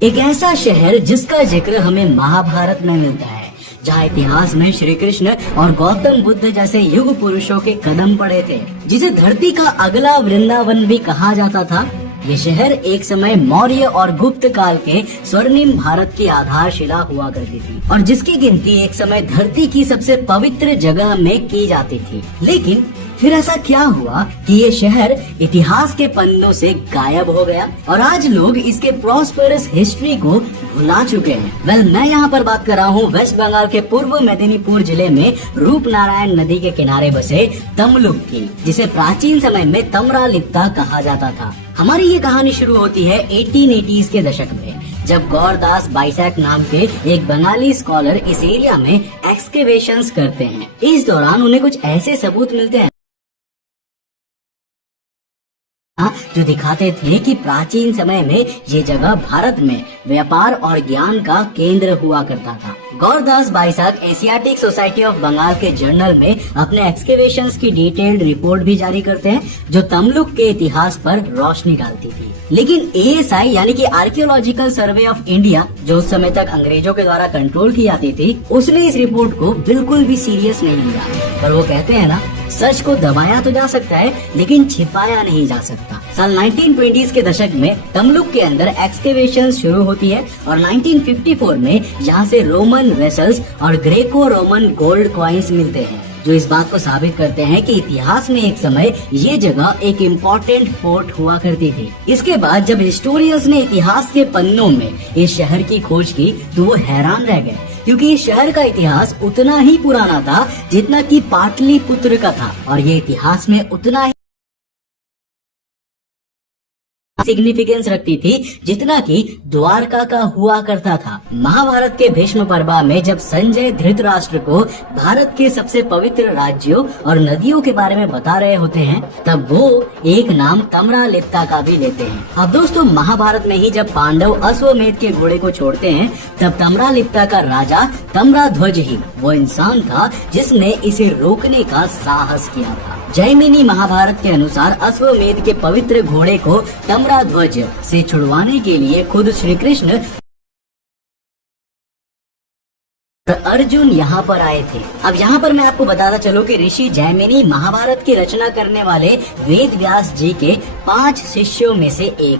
एक ऐसा शहर जिसका जिक्र हमें महाभारत में मिलता है, जहाँ इतिहास में श्री कृष्ण और गौतम बुद्ध जैसे युग पुरुषों के कदम पड़े थे, जिसे धरती का अगला वृंदावन भी कहा जाता था। ये शहर एक समय मौर्य और गुप्त काल के स्वर्णिम भारत की आधारशिला हुआ करती थी और जिसकी गिनती एक समय धरती की सबसे पवित्र जगह में की जाती थी। लेकिन फिर ऐसा क्या हुआ कि ये शहर इतिहास के पन्नों से गायब हो गया और आज लोग इसके प्रॉस्पेरस हिस्ट्री को भुला चुके हैं। मैं यहाँ पर बात कर रहा हूँ वेस्ट बंगाल के पूर्व मेदिनीपुर जिले में रूपनारायण नदी के किनारे बसे तमलुक की, जिसे प्राचीन समय में तमरालिप्ता कहा जाता था। हमारी ये कहानी शुरू होती है 1880s के दशक में, जब गौरदास बाइसैक नाम के एक बंगाली स्कॉलर इस एरिया में एक्सकेवेशंस करते हैं। इस दौरान उन्हें कुछ ऐसे सबूत मिलते हैं जो दिखाते थे कि प्राचीन समय में ये जगह भारत में व्यापार और ज्ञान का केंद्र हुआ करता था। Gaurdas बाइसैक Asiatic society of Bengal के जर्नल में अपने एक्सकेवेशंस की डिटेल्ड रिपोर्ट भी जारी करते हैं, जो तमलुक के इतिहास पर रोशनी डालती थी। लेकिन ASI यानी कि आर्कियोलॉजिकल सर्वे ऑफ इंडिया, जो उस समय तक अंग्रेजों के द्वारा कंट्रोल की जाती थी, उसने इस रिपोर्ट को बिल्कुल भी सीरियस नहीं लिया। पर वो कहते हैं ना, सच को दबाया तो जा सकता है लेकिन छिपाया नहीं जा सकता। साल 1920s के दशक में तमलुक के अंदर एक्सकेवेशन शुरू होती है और 1954 में यहाँ से रोमन वेसल्स और ग्रेको रोमन गोल्ड कॉइन्स मिलते हैं, जो इस बात को साबित करते हैं कि इतिहास में एक समय ये जगह एक इम्पोर्टेंट पोर्ट हुआ करती थी। इसके बाद जब हिस्टोरियंस ने इतिहास के पन्नों में इस शहर की खोज की तो वो हैरान रह गए, क्योंकि इस शहर का इतिहास उतना ही पुराना था जितना कि पाटलिपुत्र का था और ये इतिहास में उतना ही सिग्निफिकेंस रखती थी जितना कि द्वारका का हुआ करता था। महाभारत के भीष्म पर्व में जब संजय धृतराष्ट्र को भारत के सबसे पवित्र राज्यों और नदियों के बारे में बता रहे होते हैं, तब वो एक नाम तमरालिप्ता का भी लेते हैं। अब दोस्तों, महाभारत में ही जब पांडव अश्वमेध के घोड़े को छोड़ते हैं, तब तमरालिप्ता का राजा तम्राध्वज ही वो इंसान था जिसने इसे रोकने का साहस किया था। जैमिनी महाभारत के अनुसार अश्वमेध के पवित्र घोड़े को तम्राध्वज से छुड़वाने के लिए खुद श्री कृष्ण अर्जुन यहाँ पर आए थे। अब यहाँ पर मैं आपको बताता चलूं कि ऋषि जैमिनी महाभारत की रचना करने वाले वेद व्यास जी के 5 शिष्यों में से एक